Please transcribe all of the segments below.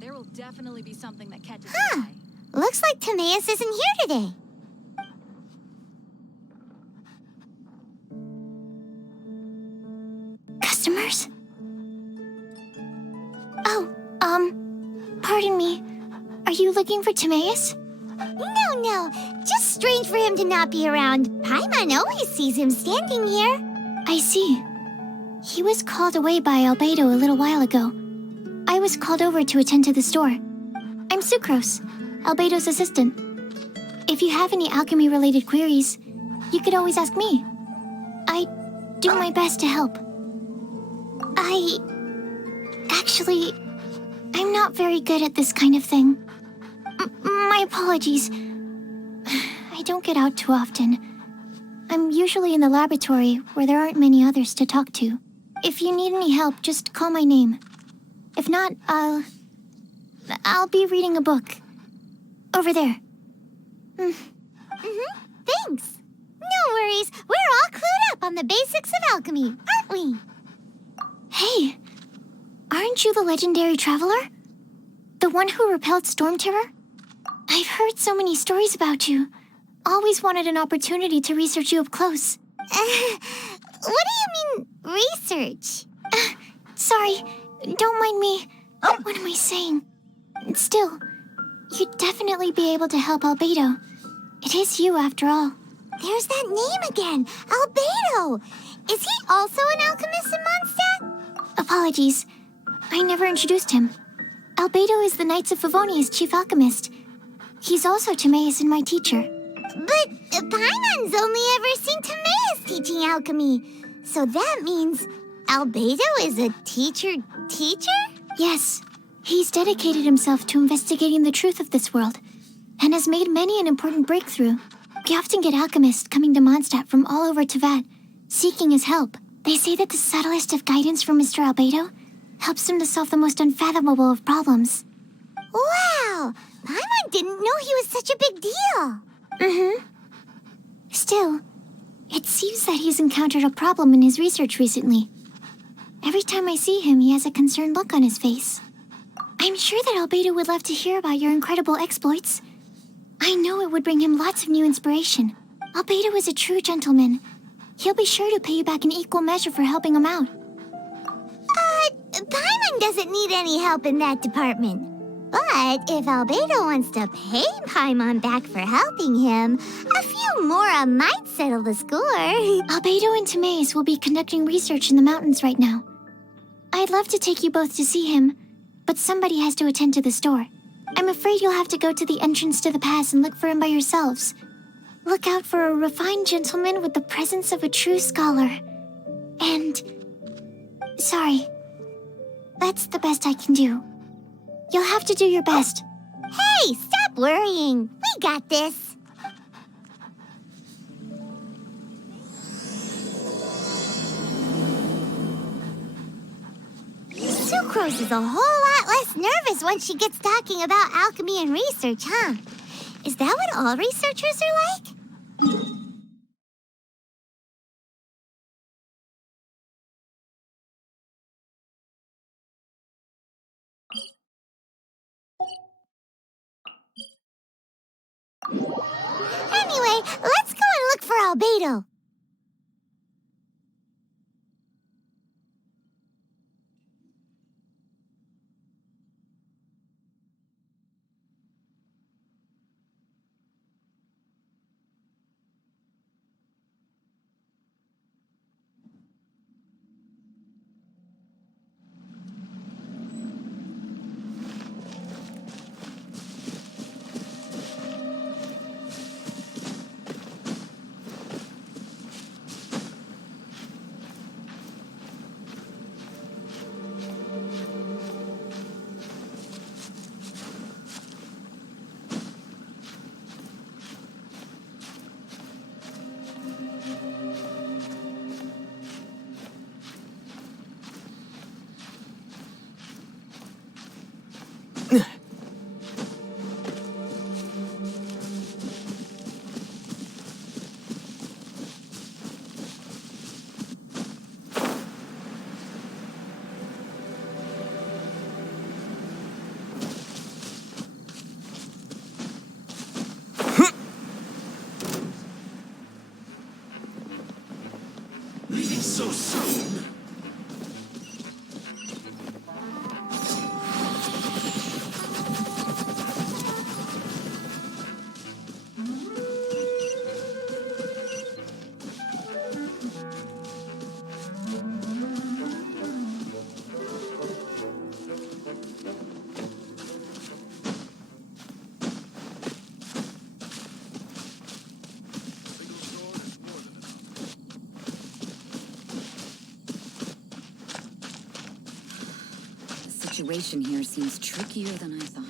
There will definitely be something that catches Huh. your eye. Looks like Timaeus isn't here today. Customers? Oh, pardon me. Are you looking for Timaeus? No. Just strange for him to not be around. Paimon always sees him standing here. I see. He was called away by Albedo a little while ago. I was called over to attend to the store. I'm Sucrose, Albedo's assistant. If you have any alchemy-related queries, you could always ask me. I do my best to help. Actually, I'm not very good at this kind of thing. My apologies. I don't get out too often. I'm usually in the laboratory where there aren't many others to talk to. If you need any help, just call my name. If not, I'll be reading a book. Over there. Thanks. No worries. We're all clued up on the basics of alchemy, aren't we? Hey, aren't you the legendary traveler? The one who repelled Storm Terror? I've heard so many stories about you. Always wanted an opportunity to research you up close. What do you mean, research? Sorry, don't mind me. What am I saying? Still, you'd definitely be able to help Albedo. It is you, after all. There's that name again, Albedo. Is he also an alchemist in Mondstadt? Apologies, I never introduced him. Albedo is the Knights of Favonia's chief alchemist. He's also Timaeus and my teacher. But Paimon's only ever seen Timaeus teaching alchemy. So that means Albedo is a teacher? Yes. He's dedicated himself to investigating the truth of this world, and has made many an important breakthrough. We often get alchemists coming to Mondstadt from all over Teyvat, seeking his help. They say that the subtlest of guidance from Mr. Albedo helps him to solve the most unfathomable of problems. Wow! Paimon didn't know he was such a big deal. Still, it seems that he's encountered a problem in his research recently. Every time I see him, he has a concerned look on his face. I'm sure that Albedo would love to hear about your incredible exploits. I know it would bring him lots of new inspiration. Albedo is a true gentleman. He'll be sure to pay you back in equal measure for helping him out. Paimon doesn't need any help in that department. But if Albedo wants to pay Paimon back for helping him, a few more might settle the score. Albedo and Timaeus will be conducting research in the mountains right now. I'd love to take you both to see him, but somebody has to attend to the store. I'm afraid you'll have to go to the entrance to the pass and look for him by yourselves. Look out for a refined gentleman with the presence of a true scholar. And... sorry. That's the best I can do. You'll have to do your best. Hey, stop worrying. We got this. Sucrose is a whole lot less nervous when she gets talking about alchemy and research, huh? Is that what all researchers are like? Anyway, let's go and look for Albedo. situation here seems trickier than I thought.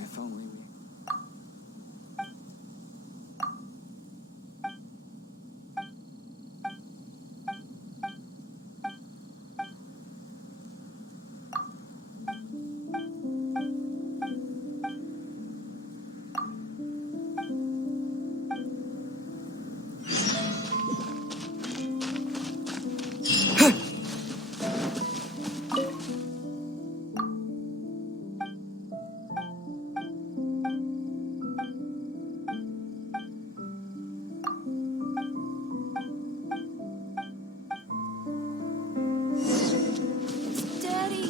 If only we... Daddy.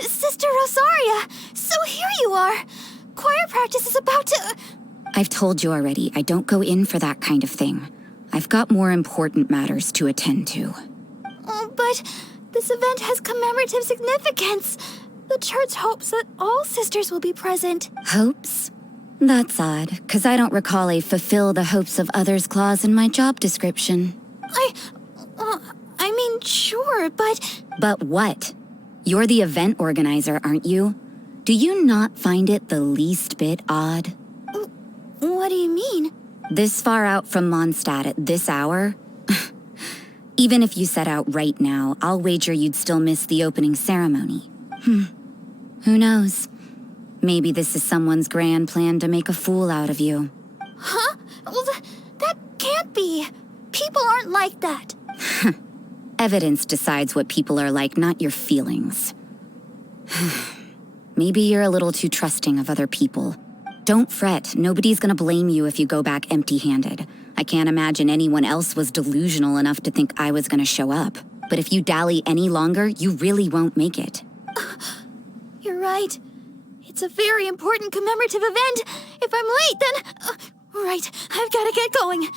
Sister Rosaria! So here you are! Choir practice is about to... I've told you already, I don't go in for that kind of thing. I've got more important matters to attend to. Oh, but this event has commemorative significance. The church hopes that all sisters will be present. Hopes? That's odd, 'cause I don't recall a fulfill the hopes of others clause in my job description. I mean, sure, but... But what? You're the event organizer, aren't you? Do you not find it the least bit odd? What do you mean? This far out from Mondstadt at this hour? Even if you set out right now, I'll wager you'd still miss the opening ceremony. Who knows? Maybe this is someone's grand plan to make a fool out of you. Huh? Well, that can't be. People aren't like that. Evidence decides what people are like, not your feelings. Maybe you're a little too trusting of other people. Don't fret, nobody's gonna blame you if you go back empty-handed. I can't imagine anyone else was delusional enough to think I was gonna show up. But if you dally any longer, you really won't make it. You're right. It's a very important commemorative event. If I'm late, then... right, I've gotta get going.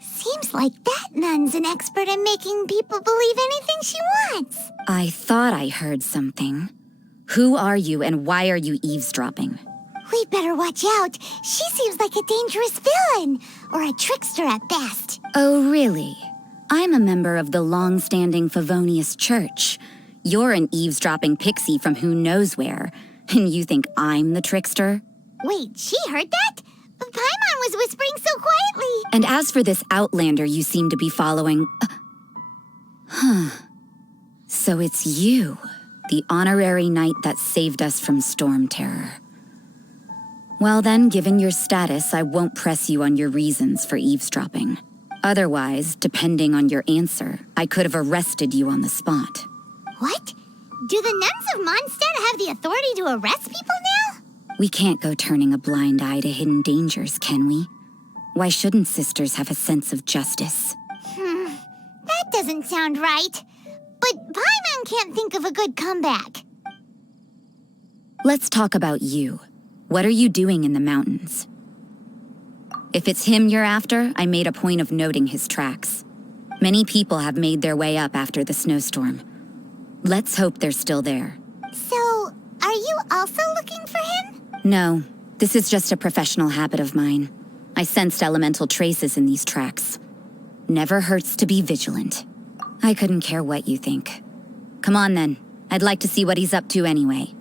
Seems like that nun's an expert in making people believe anything she wants. I thought I heard something. Who are you and why are you eavesdropping? We'd better watch out. She seems like a dangerous villain, or a trickster at best. Oh, really? I'm a member of the long-standing Favonius Church. You're an eavesdropping pixie from who knows where, and you think I'm the trickster? Wait, she heard that? Paimon was whispering so quietly. And as for this outlander you seem to be following... So it's you, the honorary knight that saved us from storm terror. Well then, given your status, I won't press you on your reasons for eavesdropping. Otherwise, depending on your answer, I could have arrested you on the spot. What? Do the nuns of Mondstadt have the authority to arrest people now? We can't go turning a blind eye to hidden dangers, can we? Why shouldn't sisters have a sense of justice? That doesn't sound right. But Paimon can't think of a good comeback. Let's talk about you. What are you doing in the mountains? If it's him you're after, I made a point of noting his tracks. Many people have made their way up after the snowstorm. Let's hope they're still there. So, are you also looking for him? No, this is just a professional habit of mine. I sensed elemental traces in these tracks. Never hurts to be vigilant. I couldn't care what you think. Come on then, I'd like to see what he's up to anyway.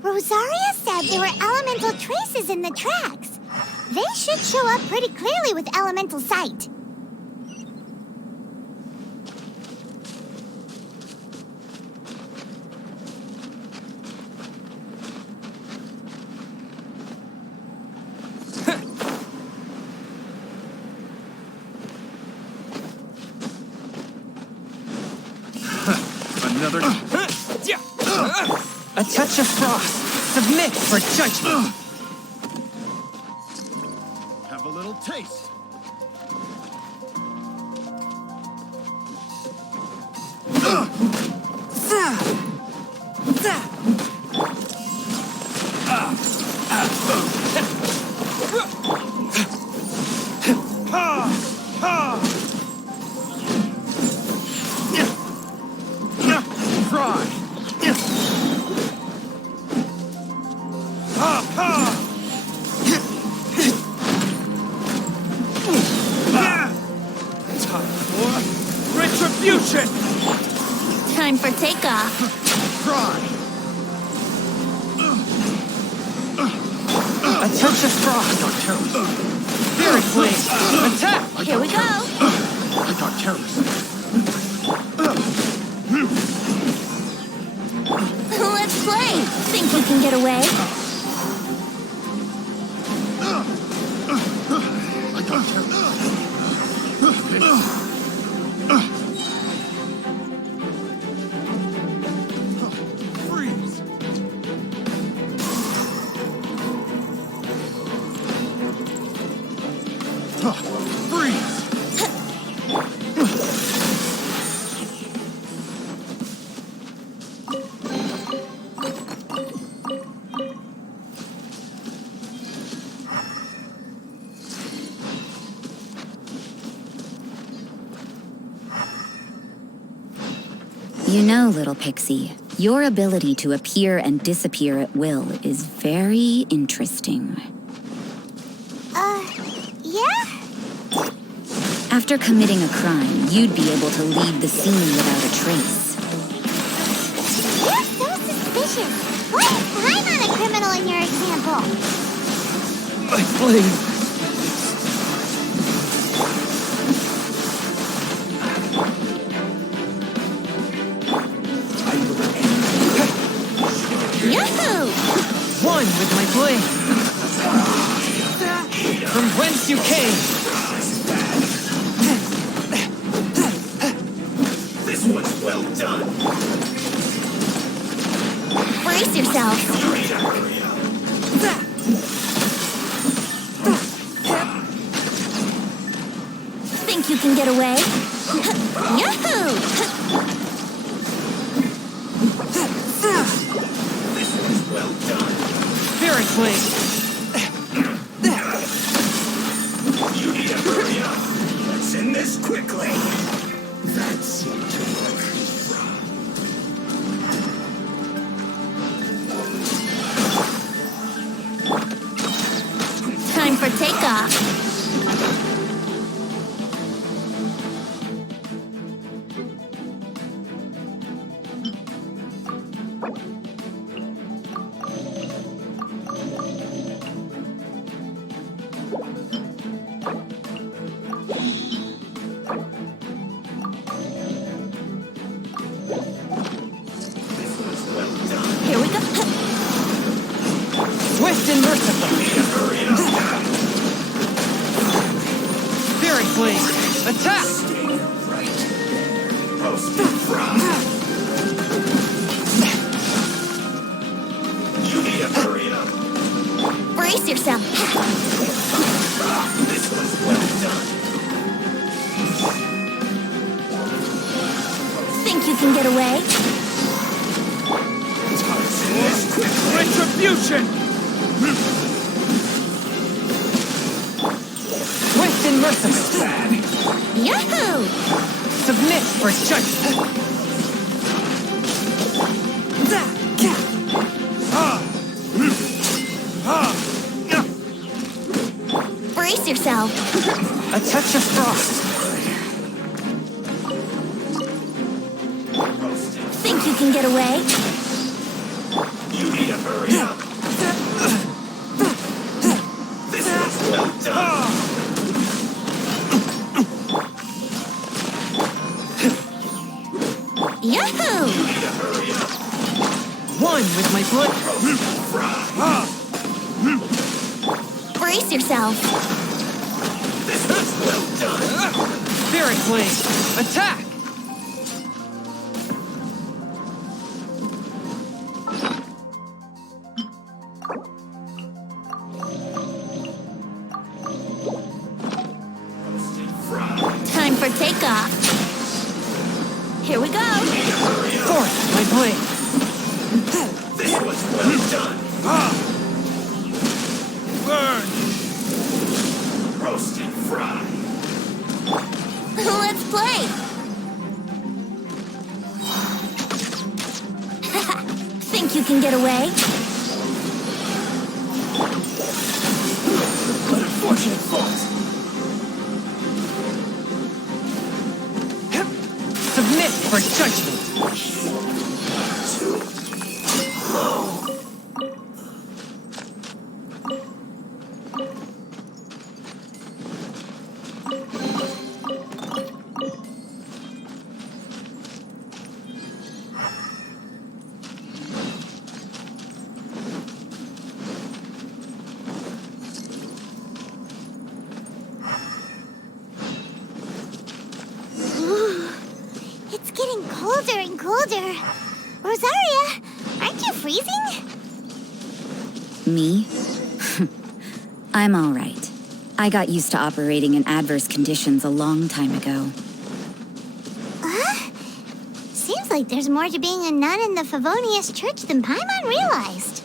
Rosaria said there were elemental traces in the tracks. They should show up pretty clearly with elemental sight. Another... A touch of frost. Submit for judgment. Have a little taste. Retribution! Time for takeoff. Try! Attention frost! Spirit blade! Attack! Here we go. I got terrorists. Let's play. Think you can get away? I got terrorists. Freeze! Freeze! You know, little pixie, your ability to appear and disappear at will is very interesting. Yeah? After committing a crime, you'd be able to leave the scene without a trace. You're so suspicious. What if I'm not a criminal in your example? My blade! Yahoo! One with my blade! From whence you came! This one's well done. Brace yourself. Think you can get away? Yahoo! This one's well done. Spirit blade! You need to hurry up. Let's end this quickly. That seemed to work. Time for takeoff. Here we go. Swift and merciful! Spirit blade! Attack! Right. Roasted frog. You need to hurry up. Brace yourself. This one's well done. Think you can get away? Let's end this quickly. Retribution! Swift and merciful! Yahoo! Submit for judgment! Brace yourself. A touch of frost! Think you can get away? You need to hurry up. This one's well done. Yahoo! You need to hurry up. One with my blade! Brace yourself. This one's well done. Spirit blade! Attack! Time for takeoff. Here we go. my blade. This was well done. Burn! Roast and fry. Let's play! Think you can get away? What unfortunate fault. Submit for judgment. Too low. It's getting colder and colder. Rosaria, aren't you freezing? Me? I'm all right. I got used to operating in adverse conditions a long time ago. Seems like there's more to being a nun in the Favonius Church than Paimon realized.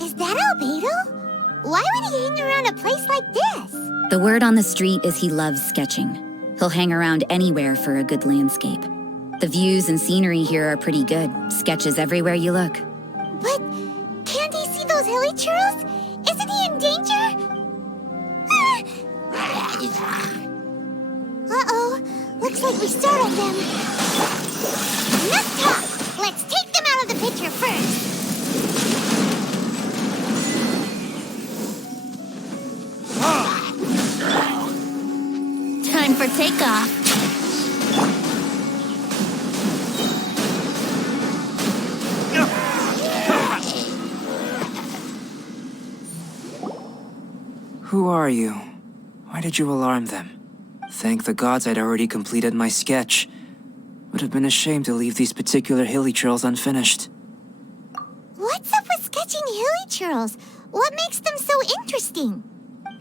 Is that Albedo? Why would he hang around a place like this? The word on the street is he loves sketching. He'll hang around anywhere for a good landscape. The views and scenery here are pretty good. Sketches everywhere you look. But can't he see those hilly churls? Isn't he in danger? Uh-oh. Looks like we startled them. Enough talk! Let's take them out of the picture first. Time for takeoff. Who are you? Why did you alarm them? Thank the gods I'd already completed my sketch. Would have been a shame to leave these particular hilly trails unfinished. What's up with sketching hilly churls? What makes them so interesting?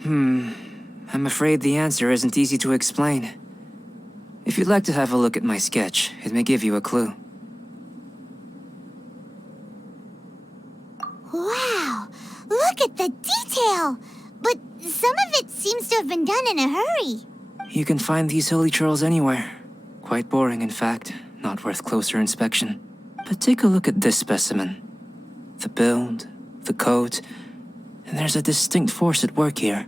I'm afraid the answer isn't easy to explain. If you'd like to have a look at my sketch, it may give you a clue. Wow! Look at the detail! But some of it seems to have been done in a hurry. You can find these hilly trails anywhere. Quite boring, in fact. Not worth closer inspection. But take a look at this specimen. The build, the coat, and there's a distinct force at work here.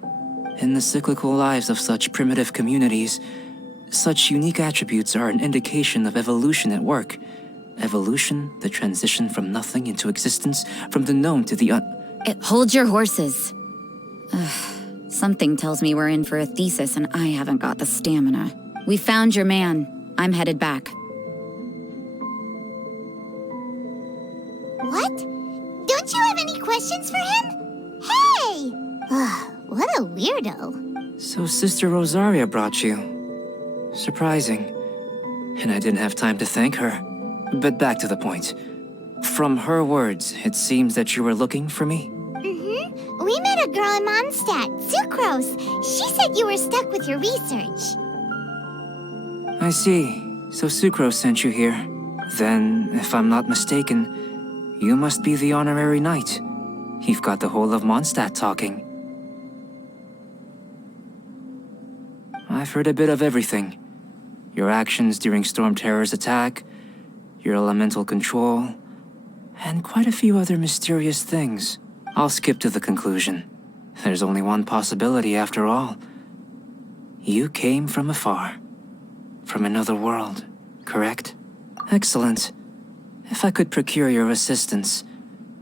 In the cyclical lives of such primitive communities, such unique attributes are an indication of evolution at work. Evolution, the transition from nothing into existence, from the known to the Hold your horses. Something tells me we're in for a thesis and I haven't got the stamina. We found your man. I'm headed back. What? Don't you have any questions for him? Hey! What a weirdo. So Sister Rosaria brought you. Surprising. And I didn't have time to thank her. But back to the point. From her words, it seems that you were looking for me? We met a girl in Mondstadt, Sucrose. She said you were stuck with your research. I see. So Sucrose sent you here. Then, if I'm not mistaken, you must be the honorary knight. You've got the whole of Mondstadt talking. I've heard a bit of everything. Your actions during Storm Terror's attack, your elemental control, and quite a few other mysterious things. I'll skip to the conclusion. There's only one possibility after all. You came from afar. From another world, correct? Excellent. If I could procure your assistance,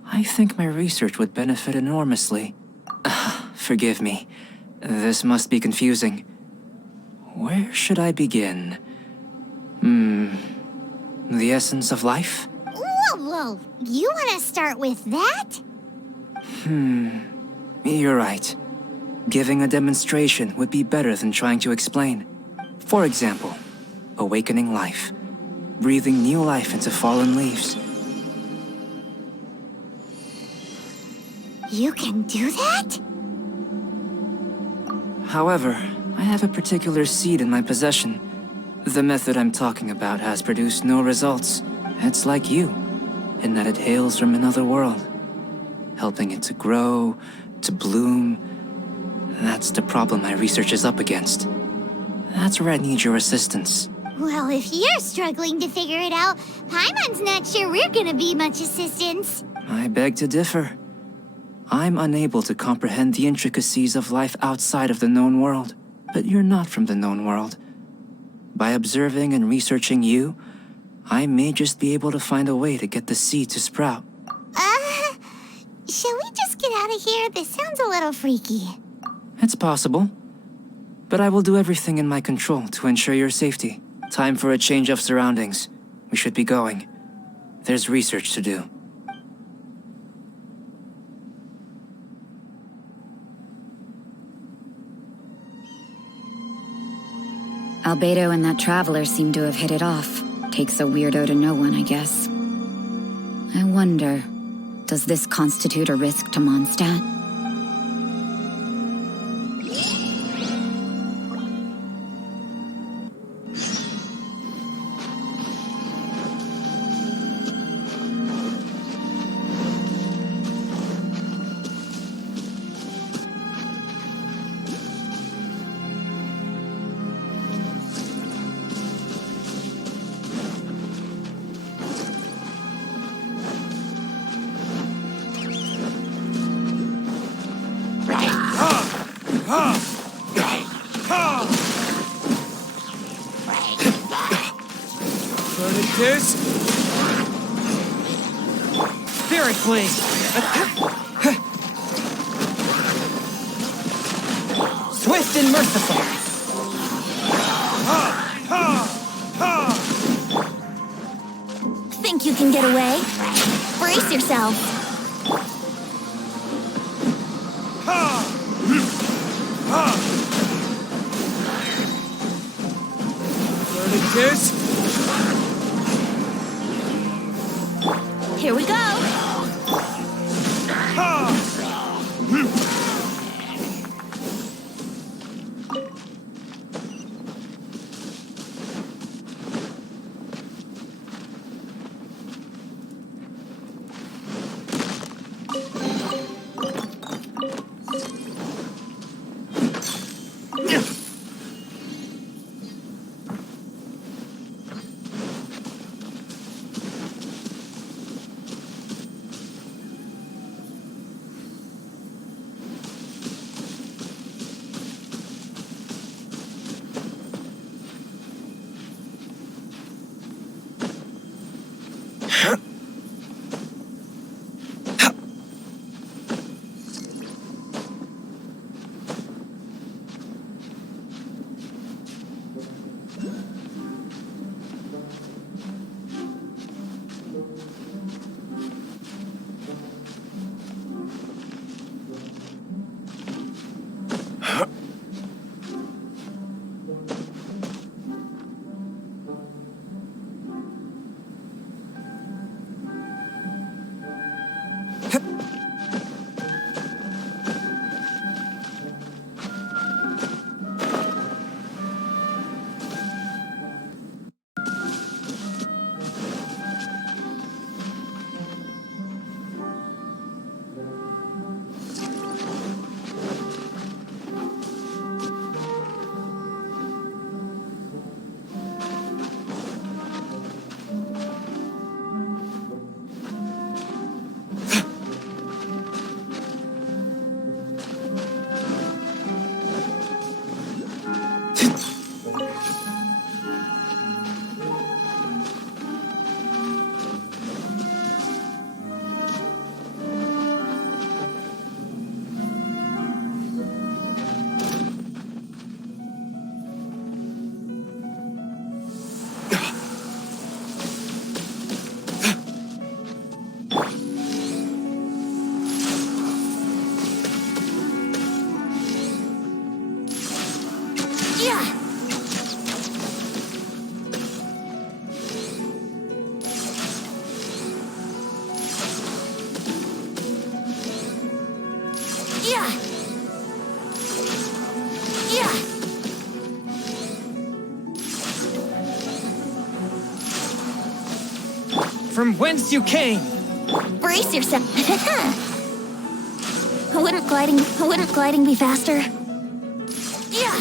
I think my research would benefit enormously. Forgive me. This must be confusing. Where should I begin? The essence of life? Whoa. You want to start with that? You're right. Giving a demonstration would be better than trying to explain. For example, awakening life. Breathing new life into fallen leaves. You can do that? However, I have a particular seed in my possession. The method I'm talking about has produced no results. It's like you, in that it hails from another world. Helping it to grow, to bloom. That's the problem my research is up against. That's where I need your assistance. Well, if you're struggling to figure it out, Paimon's not sure we're gonna be much assistance. I beg to differ. I'm unable to comprehend the intricacies of life outside of the known world. But you're not from the known world. By observing and researching you, I may just be able to find a way to get the seed to sprout. Shall we just get out of here? This sounds a little freaky. It's possible. But I will do everything in my control to ensure your safety. Time for a change of surroundings. We should be going. There's research to do. Albedo and that traveler seem to have hit it off. Takes a weirdo to know one, I guess. I wonder, does this constitute a risk to Mondstadt? This? Spirit Blade! Swift and merciful! Think you can get away? Brace yourself. This? Here we go. Yeah. Yeah. Yeah. From whence you came? Brace yourself. Wouldn't gliding be faster? Yeah.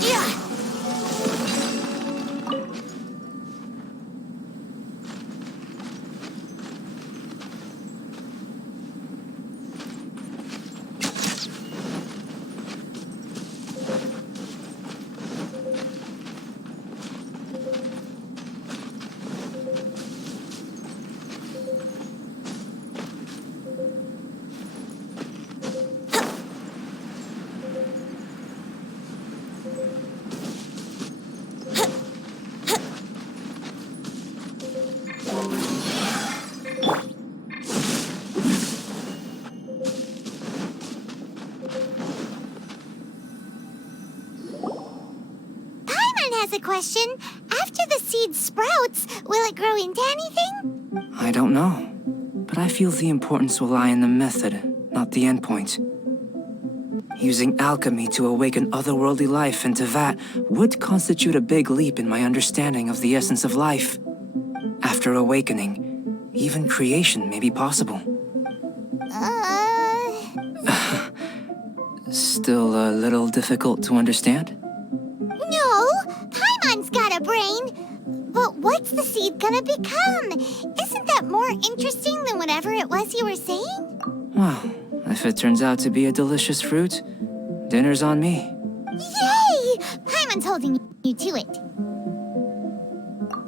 Yeah. Has a question. After the seed sprouts, will it grow into anything? I don't know, but I feel the importance will lie in the method, not the endpoint. Using alchemy to awaken otherworldly life into that would constitute a big leap in my understanding of the essence of life. After awakening, even creation may be possible. Still a little difficult to understand? No, Paimon's got a brain. But what's the seed gonna become? Isn't that more interesting than whatever it was you were saying? Well, if it turns out to be a delicious fruit, dinner's on me. Yay! Paimon's holding you to it.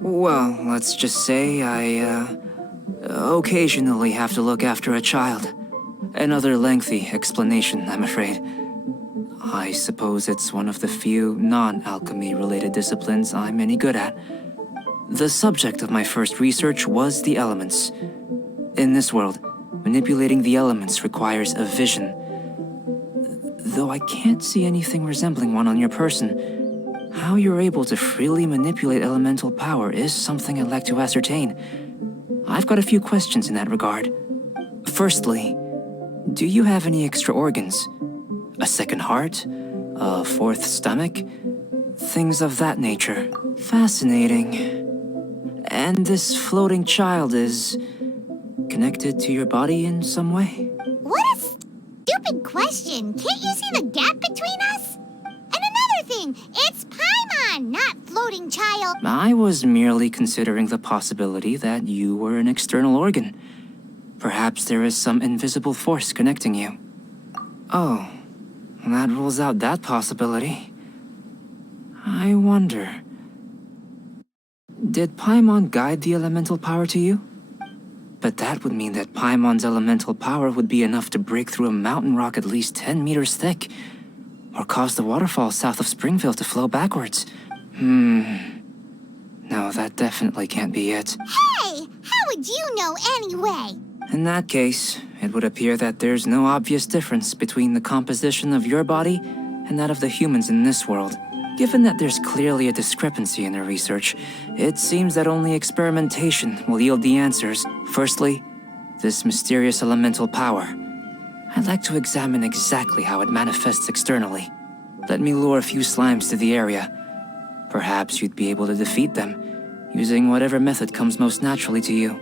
Well, let's just say I, occasionally have to look after a child. Another lengthy explanation, I'm afraid. I suppose it's one of the few non-alchemy-related disciplines I'm any good at. The subject of my first research was the elements. In this world, manipulating the elements requires a vision. Though I can't see anything resembling one on your person, how you're able to freely manipulate elemental power is something I'd like to ascertain. I've got a few questions in that regard. Firstly, do you have any extra organs? A second heart? A fourth stomach? Things of that nature. Fascinating. And this floating child is connected to your body in some way? What a stupid question. Can't you see the gap between us? And another thing, it's Paimon, not floating child. I was merely considering the possibility that you were an external organ. Perhaps there is some invisible force connecting you. Oh, that rules out that possibility. I wonder... Did Paimon guide the elemental power to you? But that would mean that Paimon's elemental power would be enough to break through a mountain rock at least 10 meters thick, or cause the waterfall south of Springfield to flow backwards. No, that definitely can't be it. Hey, how would you know anyway? In that case, it would appear that there's no obvious difference between the composition of your body and that of the humans in this world. Given that there's clearly a discrepancy in their research, it seems that only experimentation will yield the answers. Firstly, this mysterious elemental power. I'd like to examine exactly how it manifests externally. Let me lure a few slimes to the area. Perhaps you'd be able to defeat them, using whatever method comes most naturally to you.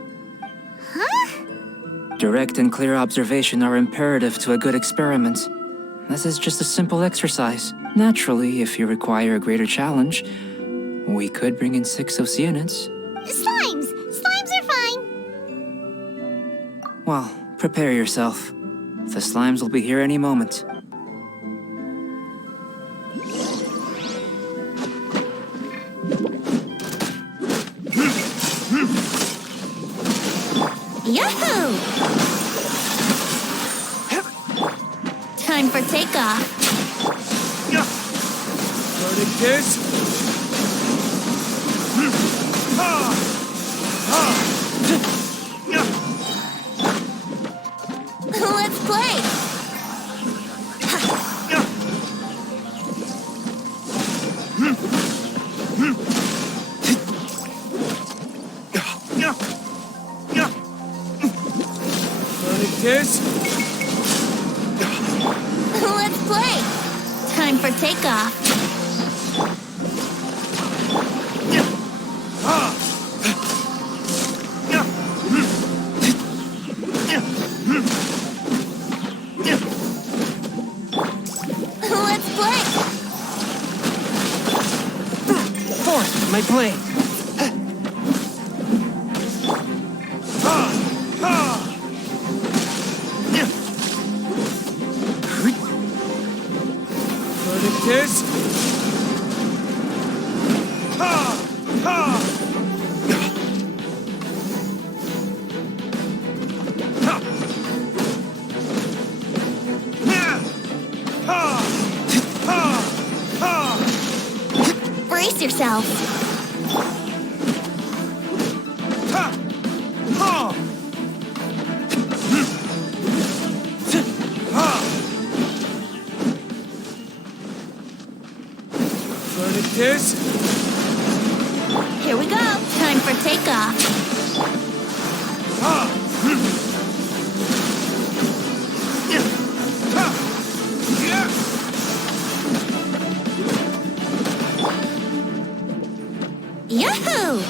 Huh? Direct and clear observation are imperative to a good experiment. This is just a simple exercise. Naturally, if you require a greater challenge, we could bring in 6 Oceanids. Slimes! Slimes are fine! Well, prepare yourself. The slimes will be here any moment. Yahoo! Time for takeoff. Cretaceus? Let's play! Verdict Let's play. Time for takeoff. Let's play. Force my blade. Verdict is... Brace yourself. Verdict is... Here we go. Time for takeoff. Yahoo!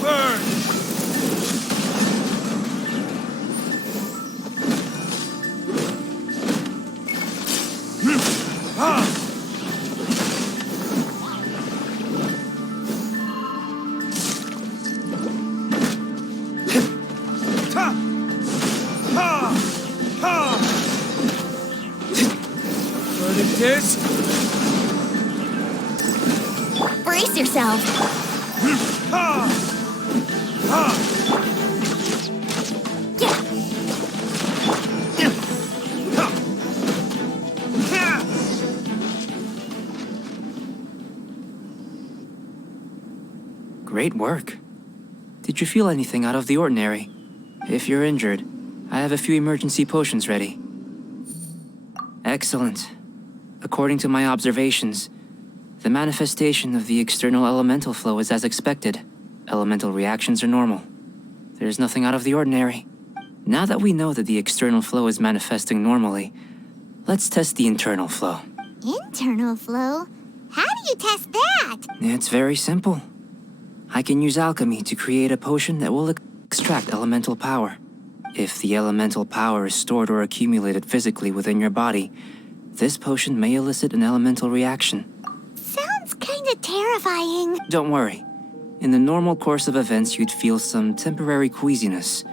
Burn! Verdict is... Brace yourself. Great work. Did you feel anything out of the ordinary? If you're injured, I have a few emergency potions ready. Excellent. According to my observations, the manifestation of the external elemental flow is as expected. Elemental reactions are normal. There's nothing out of the ordinary. Now that we know that the external flow is manifesting normally, let's test the internal flow. Internal flow? How do you test that? It's very simple. I can use alchemy to create a potion that will extract elemental power. If the elemental power is stored or accumulated physically within your body, this potion may elicit an elemental reaction. Sounds kinda terrifying. Don't worry. In the normal course of events, you'd feel some temporary queasiness.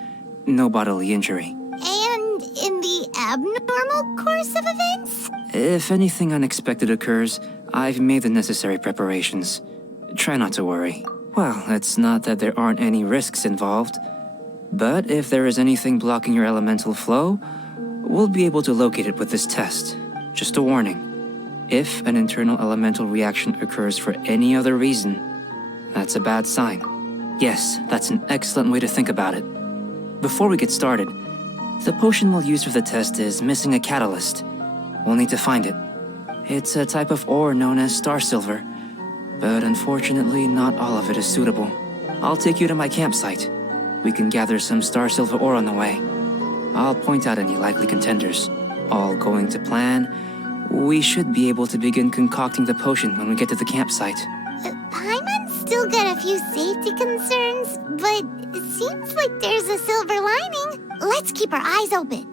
No bodily injury. And in the abnormal course of events? If anything unexpected occurs, I've made the necessary preparations. Try not to worry. Well, it's not that there aren't any risks involved. But if there is anything blocking your elemental flow, we'll be able to locate it with this test. Just a warning. If an internal elemental reaction occurs for any other reason, that's a bad sign. Yes, that's an excellent way to think about it. Before we get started, the potion we'll use for the test is missing a catalyst. We'll need to find it. It's a type of ore known as star silver, but unfortunately not all of it is suitable. I'll take you to my campsite. We can gather some star silver ore on the way. I'll point out any likely contenders. All going to plan, we should be able to begin concocting the potion when we get to the campsite. Paimon's still got a few safety concerns, but it seems like there's a silver lining. Let's keep our eyes open.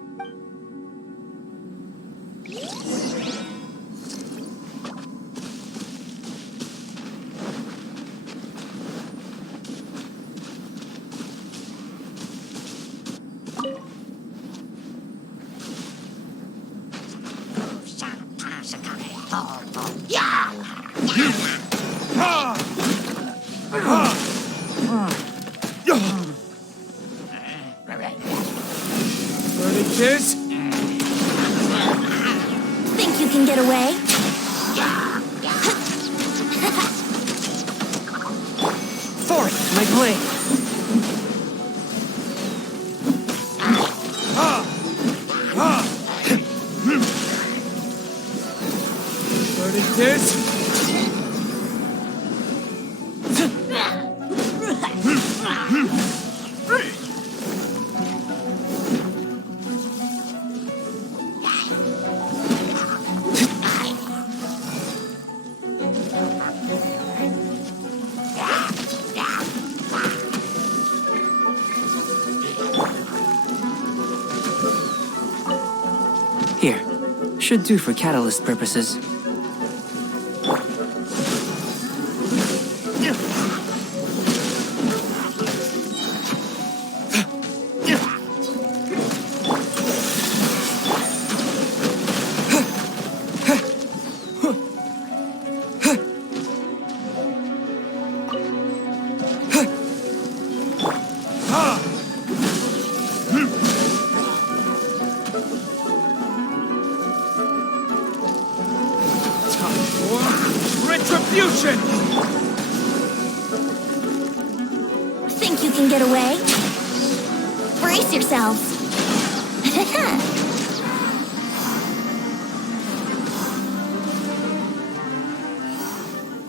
Verdict is... Think you can get away? My blade! Cretaceus! Here. Should do for catalyst purposes. Retribution! Think you can get away? Brace yourselves.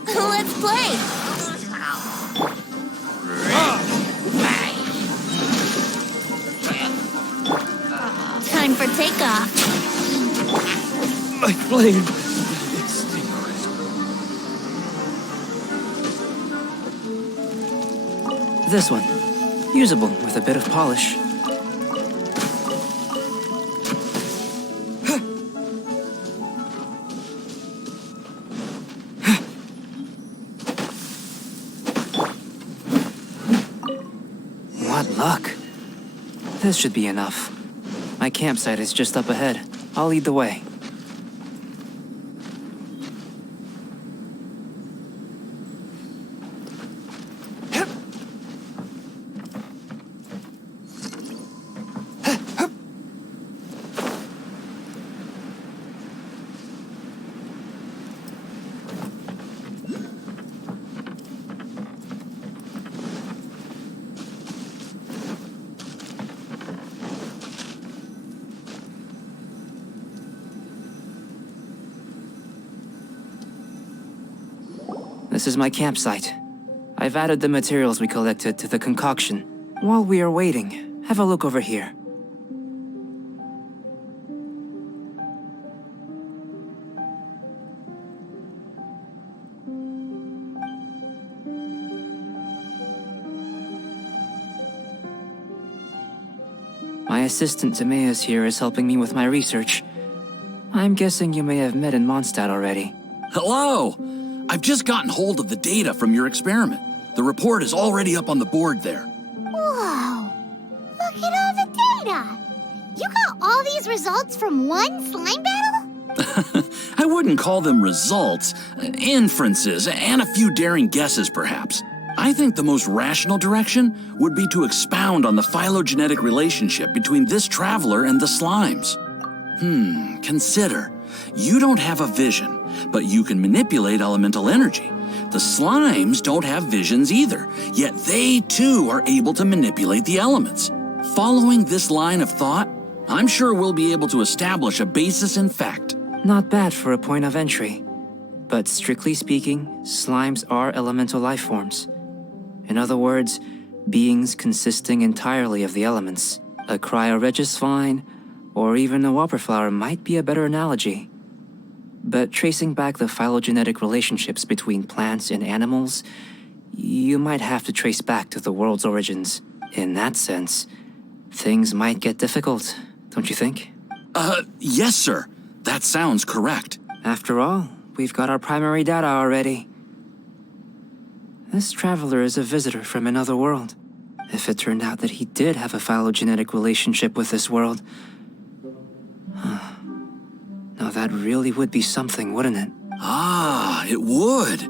Let's play. Time for takeoff. My blade! This one. Usable with a bit of polish. What luck. This should be enough. My campsite is just up ahead. I'll lead the way. This is my campsite. I've added the materials we collected to the concoction. While we are waiting, have a look over here. My assistant Timaeus here is helping me with my research. I'm guessing you may have met in Mondstadt already. Hello! I've just gotten hold of the data from your experiment. The report is already up on the board there. Whoa! Look at all the data! You got all these results from one slime battle? I wouldn't call them results, inferences, and a few daring guesses perhaps. I think the most rational direction would be to expound on the phylogenetic relationship between this traveler and the slimes. Consider. You don't have a vision, but you can manipulate elemental energy. The slimes don't have visions either, yet they too are able to manipulate the elements. Following this line of thought, I'm sure we'll be able to establish a basis in fact. Not bad for a point of entry. But strictly speaking, slimes are elemental life forms. In other words, beings consisting entirely of the elements. A cryoregis vine, or even a wildflower might be a better analogy. But tracing back the phylogenetic relationships between plants and animals, you might have to trace back to the world's origins. In that sense, things might get difficult, don't you think? Yes, sir. That sounds correct. After all, we've got our primary data already. This traveler is a visitor from another world. If it turned out that he did have a phylogenetic relationship with this world, now that really would be something, wouldn't it? Ah, it would.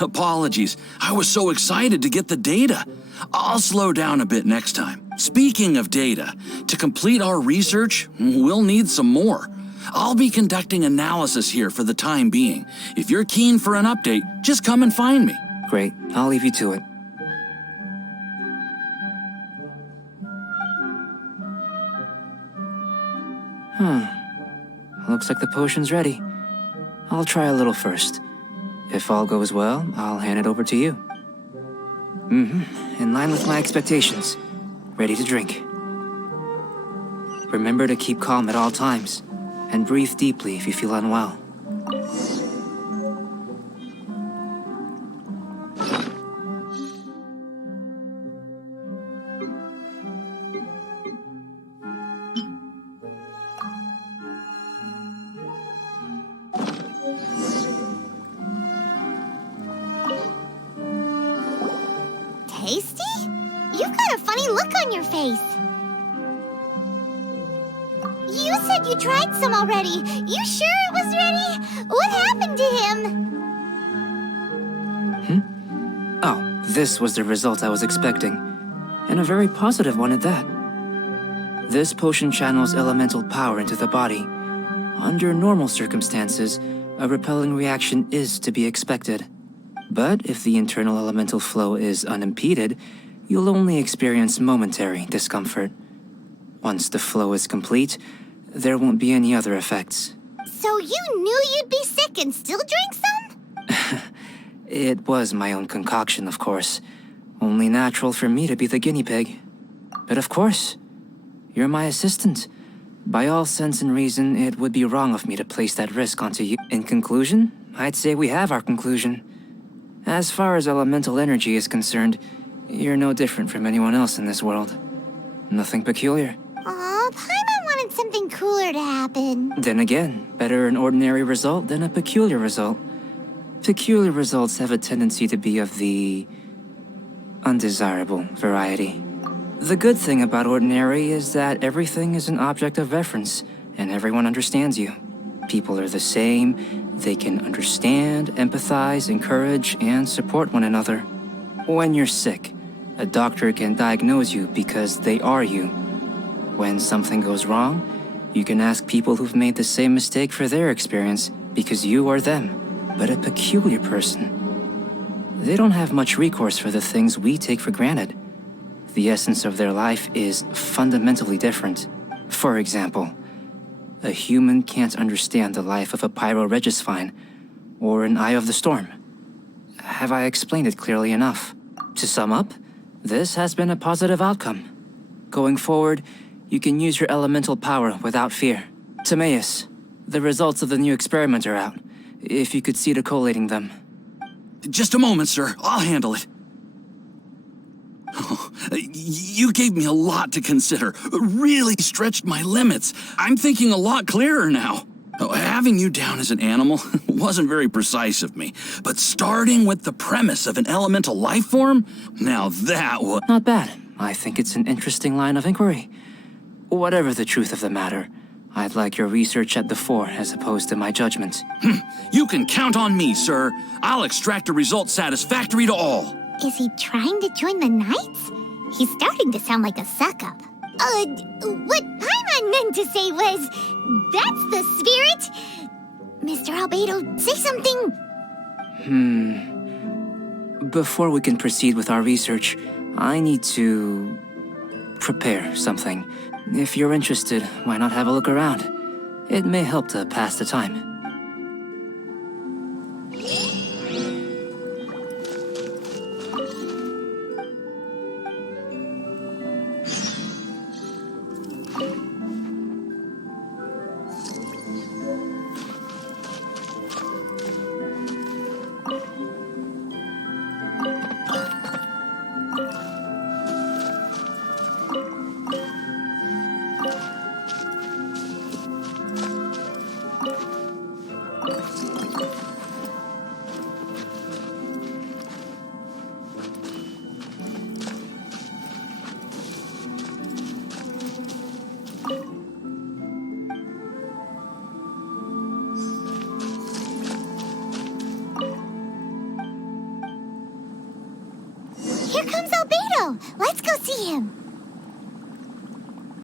Apologies. I was so excited to get the data. I'll slow down a bit next time. Speaking of data, to complete our research, we'll need some more. I'll be conducting analysis here for the time being. If you're keen for an update, just come and find me. Great, I'll leave you to it. Looks like the potion's ready. I'll try a little first. If all goes well, I'll hand it over to you. In line with my expectations. Ready to drink. Remember to keep calm at all times, and breathe deeply if you feel unwell. Tasty? You've got a funny look on your face. You said you tried some already. You sure it was ready? What happened to him? Oh, this was the result I was expecting, and a very positive one at that. This potion channels elemental power into the body. Under normal circumstances, a repelling reaction is to be expected. But if the internal elemental flow is unimpeded, you'll only experience momentary discomfort. Once the flow is complete, there won't be any other effects. So you knew you'd be sick and still drank some? It was my own concoction, of course. Only natural for me to be the guinea pig. But of course, you're my assistant. By all sense and reason, it would be wrong of me to place that risk onto you. In conclusion, I'd say we have our conclusion. As far as elemental energy is concerned, you're no different from anyone else in this world. Nothing peculiar. Aw, Paimon wanted something cooler to happen. Then again, better an ordinary result than a peculiar result. Peculiar results have a tendency to be of the undesirable variety. The good thing about ordinary is that everything is an object of reference, and everyone understands you. People are the same, they can understand, empathize, encourage, and support one another. When you're sick, a doctor can diagnose you because they are you. When something goes wrong, you can ask people who've made the same mistake for their experience because you are them. But a peculiar person, they don't have much recourse for the things we take for granted. The essence of their life is fundamentally different. For example, a human can't understand the life of a pyroregisvine or an eye of the storm. Have I explained it clearly enough? To sum up, this has been a positive outcome. Going forward, you can use your elemental power without fear. Timaeus, the results of the new experiment are out. If you could see to collating them. Just a moment, sir. I'll handle it. Oh, you gave me a lot to consider. Really stretched my limits. I'm thinking a lot clearer now. Having you down as an animal wasn't very precise of me, but starting with the premise of an elemental life form, now that was... Not bad. I think it's an interesting line of inquiry. Whatever the truth of the matter, I'd like your research at the fore as opposed to my judgment. You can count on me, sir. I'll extract a result satisfactory to all. Is he trying to join the Knights? He's starting to sound like a suck-up. What Paimon meant to say was, that's the spirit. Mr. Albedo, say something. Before we can proceed with our research, I need to prepare something. If you're interested, why not have a look around? It may help to pass the time. Here comes Albedo. Let's go see him.